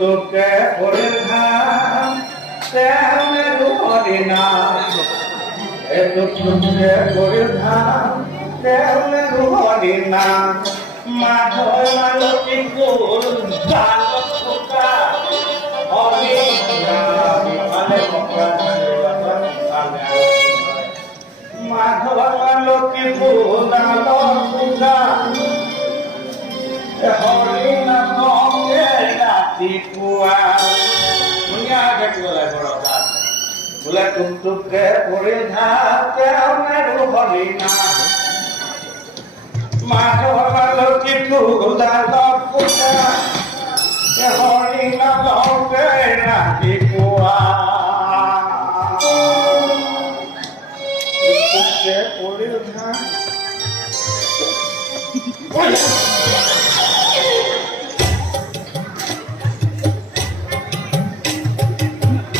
Tuke purna tehne ruhorina tuke purna tehne ruhorina madhoy maluki kul dalok suka orina male mokra madhoy maluki kul dalok suka orina Tipua, punya ada dua berobat. Mulai untuk ke puridha ke meru holina. Madu malu kitu dalam puja. Ke holina loke na tipua. Untuk ke puridha.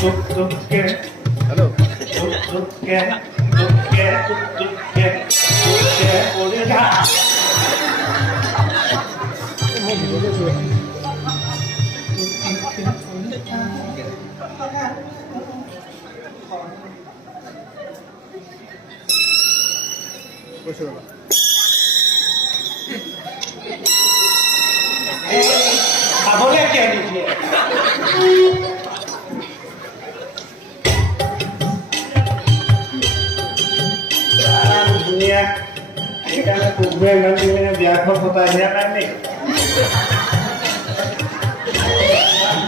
Tuke, halo. Tuke, udah. Boleh क्या लीजिए? Karena kubur nanti ini biar fotonya kan nih.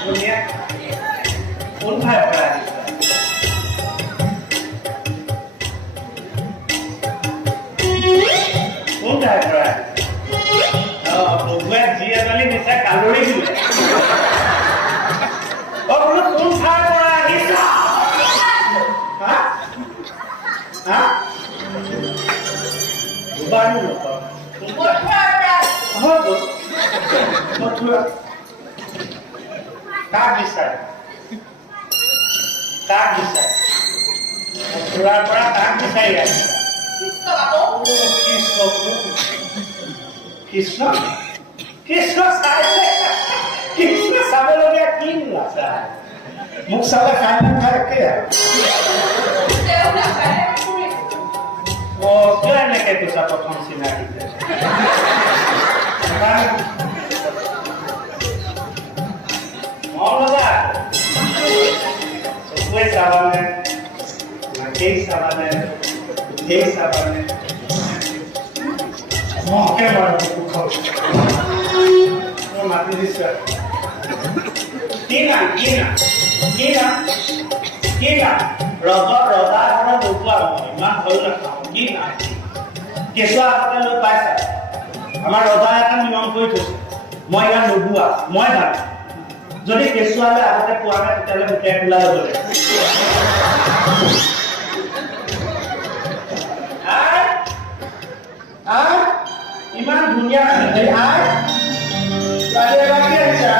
Dunia unhai berani. Unhai berani. Oh, kubur dia kali bisa kalori juga. Oh, belum unhai berani. Hah? Hah? Baru lupa. Buat apa? Apa? Buat. Tak bisa. Tak bisa. Berapa tak bisa ya? Kisah apa? Kisah. Kisah saya. Kisah sama lo dia kini lah saya. Muksalah kanan karke ya. Saya udah saya. Oh, jangan kayak itu satu fungsi lagi. Mau nggak? Sesuai sabarnya, nanti sabarnya. Mau ke mana buku? Mau mati di sana. Kina. Roda karena lupa, memang boleh tahu. Kina. Kisah apa yang lupa saya? Amar roda kan memang kuat. Moi kan lupa, moi kan. Jadi kisah ada apa yang puasa kita lebih kena boleh. Iman dunia dari ada lagi aja.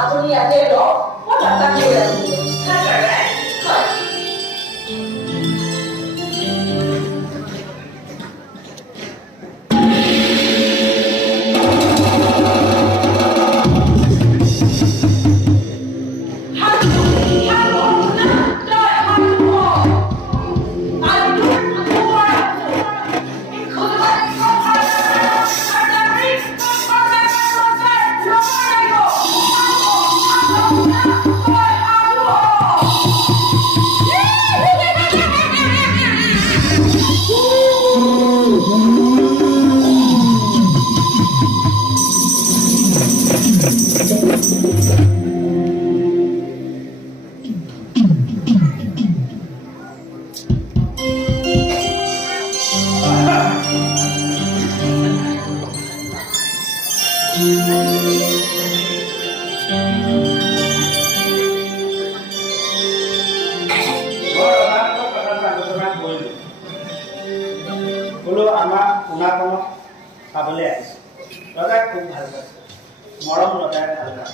আপুনি ইয়াতে ৰহ মই বাটা কৰি আছো Oh, শুনাখনক চাবলৈ আহিছে ৰজাই খুব ভাল পাইছে মৰম ৰজাই ভাল পায়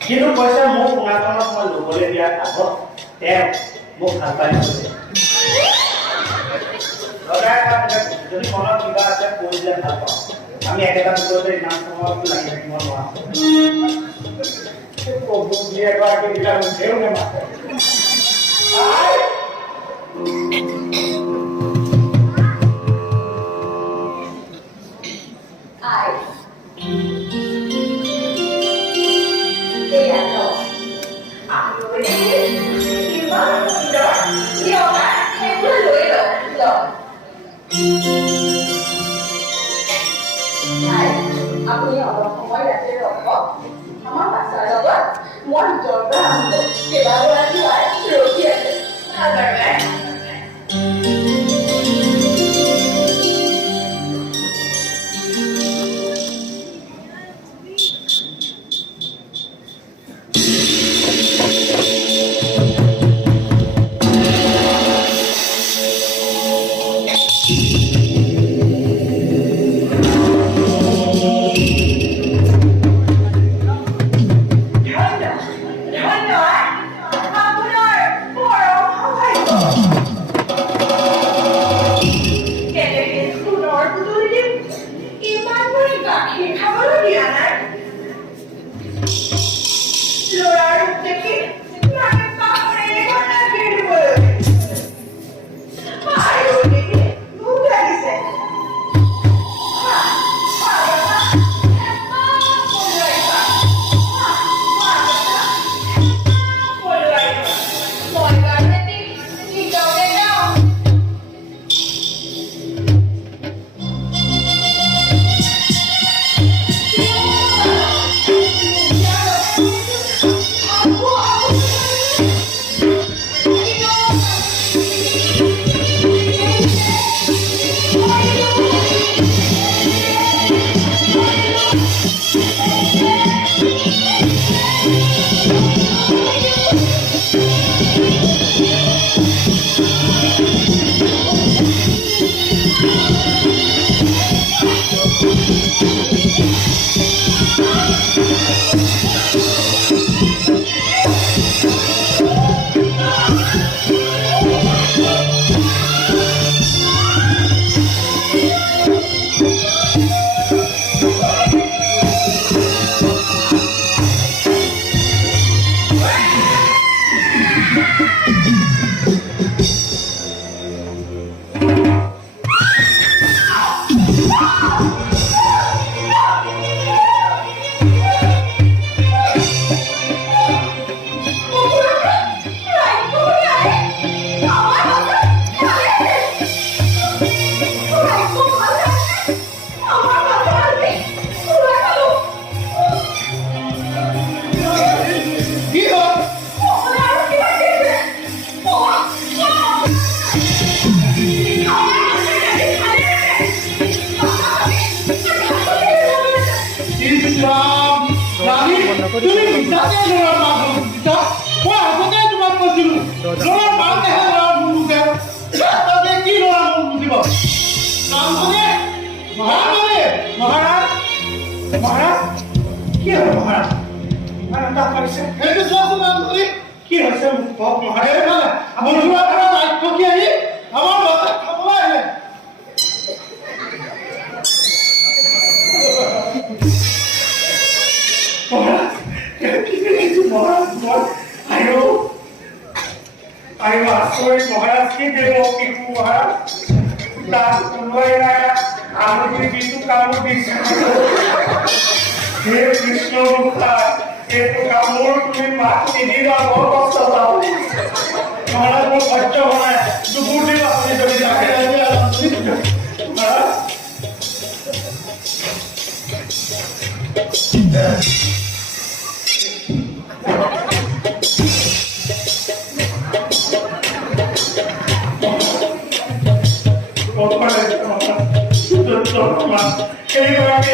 কিন্তু কৈছে মোৰ শুনাখনক মই ল'বলৈ দিয়াৰ আগত তেওঁ মোক ভাল পাই গৈছে ৰজাই যদি মনত কিবা আছে কৈ দিলে ভাল পাওঁ আমি একেটা ভিতৰতে ইমান সময়তো লাগি থাকিব নোৱাৰো প্ৰভু বুলি এগৰাকী বিলাক মুখেও নেমাতে আপুনি অলপ সময় ৰাতি ৰ'ব আমাৰ বাচ্চাৰ লগত মই জলবা আহোঁ কেইবাগৰাকী ৰখি আছে এইগৰাকী